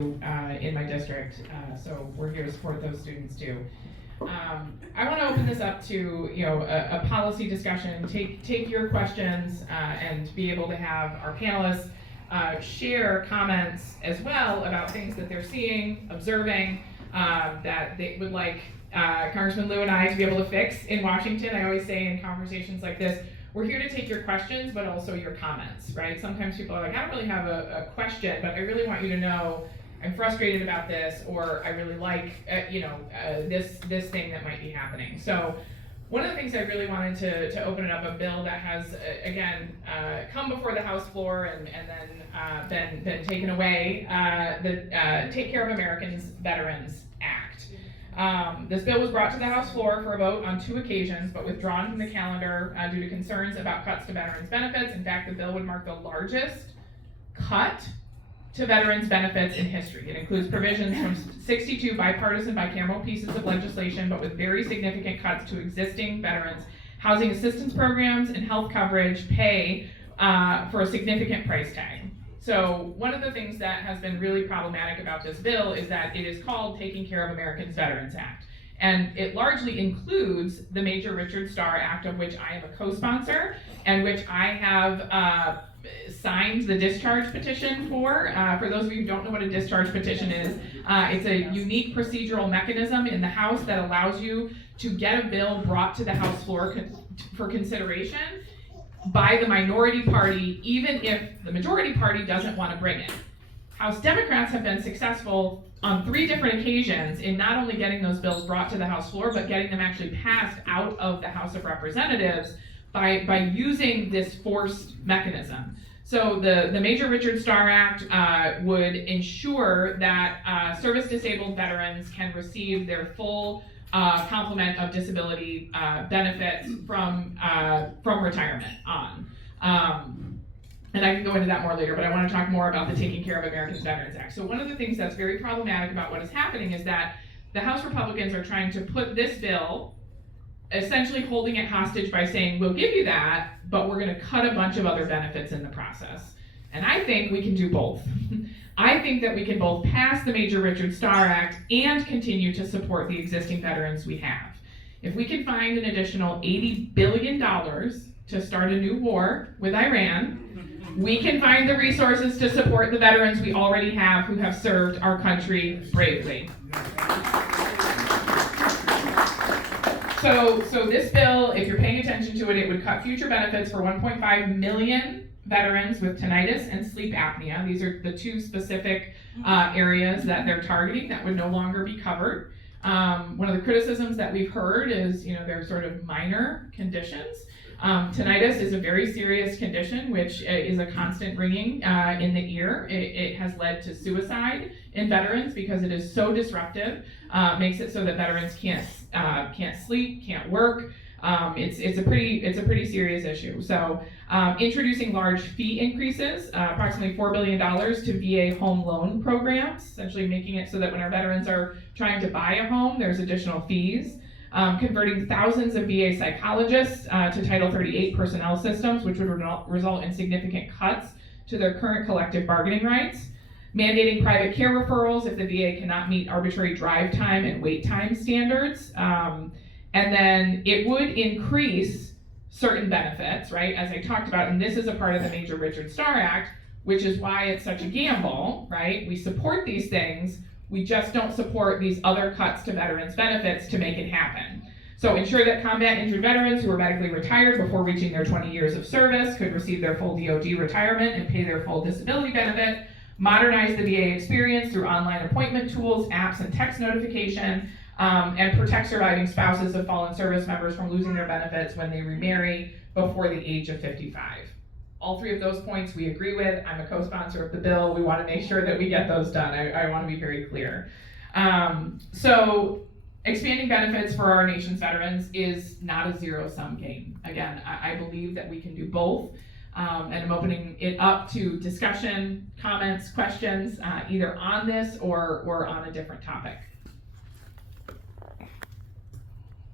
in my district, so we're here to support those students too. I want to open this up to a policy discussion. Take your questions and be able to have our panelists share comments as well about things that they're seeing, observing, that they would like Congressman Lieu and I to be able to fix in Washington. I always say in conversations like this, we're here to take your questions, but also your comments, right? Sometimes people are like, I don't really have a question, but I really want you to know I'm frustrated about this, or I really like, this thing that might be happening. So one of the things I really wanted to open it up, a bill that has, come before the House floor and then been taken away, the Take Care of Americans Veterans Act. This bill was brought to the House floor for a vote on 2 occasions, but withdrawn from the calendar due to concerns about cuts to veterans' benefits. In fact, the bill would mark the largest cut to veterans' benefits in history. It includes provisions from 62 bipartisan bicameral pieces of legislation, but with very significant cuts to existing veterans' housing assistance programs and health coverage pay for a significant price tag. So one of the things that has been really problematic about this bill is that it is called Taking Care of Americans Veterans Act. And it largely includes the Major Richard Starr Act, of which I am a co-sponsor, and which I have signed the discharge petition for. For those of you who don't know what a discharge petition is, it's a unique procedural mechanism in the House that allows you to get a bill brought to the House floor for consideration by the minority party, even if the majority party doesn't want to bring it. House Democrats have been successful on 3 different occasions in not only getting those bills brought to the House floor, but getting them actually passed out of the House of Representatives by using this forced mechanism. So the Major Richard Starr Act would ensure that service-disabled veterans can receive their full complement of disability benefits from retirement on. And I can go into that more later, but I want to talk more about the Taking Care of Americans Veterans Act. So one of the things that's very problematic about what is happening is that the House Republicans are trying to put this bill, essentially holding it hostage by saying, we'll give you that, but we're going to cut a bunch of other benefits in the process. And I think we can do both. I think that we can both pass the Major Richard Starr Act and continue to support the existing veterans we have. If we can find an additional $80 billion to start a new war with Iran, we can find the resources to support the veterans we already have who have served our country bravely. So this bill, if you're paying attention to it, it would cut future benefits for 1.5 million veterans with tinnitus and sleep apnea. These are the 2 specific areas that they're targeting that would no longer be covered. One of the criticisms that we've heard is, they're sort of minor conditions. Tinnitus is a very serious condition, which is a constant ringing in the ear. It has led to suicide in veterans because it is so disruptive. Makes it so that veterans can't sleep, can't work. It's a pretty serious issue. So introducing large fee increases, approximately $4 billion to VA home loan programs, essentially making it so that when our veterans are trying to buy a home, there's additional fees. Converting thousands of VA psychologists to Title 38 personnel systems, which would result in significant cuts to their current collective bargaining rights. Mandating private care referrals if the VA cannot meet arbitrary drive time and wait time standards. And then it would increase certain benefits, right, as I talked about, and this is a part of the Major Richard Starr Act, which is why it's such a gamble, right? We support these things, we just don't support these other cuts to veterans' benefits to make it happen. So ensure that combat injured veterans who are medically retired before reaching their 20 years of service could receive their full DoD retirement and pay their full disability benefit. Modernize the VA experience through online appointment tools, apps, and text notification, and protect surviving spouses of fallen service members from losing their benefits when they remarry before the age of 55. All 3 of those points we agree with. I'm a co-sponsor of the bill. We want to make sure that we get those done. I want to be very clear. So expanding benefits for our nation's veterans is not a zero-sum game. Again, I believe that we can do both. And I'm opening it up to discussion, comments, questions, either on this or on a different topic.